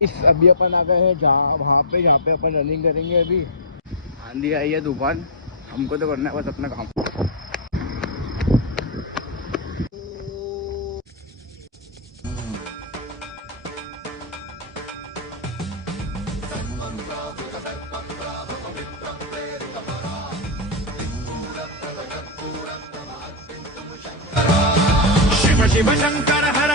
इस अभी अपन आ गए हैं जहाँ पे अपन रनिंग करेंगे। अभी आंधी आई है, तूफान, हमको तो करना है बस अपना काम। शिव शिव शंकर हर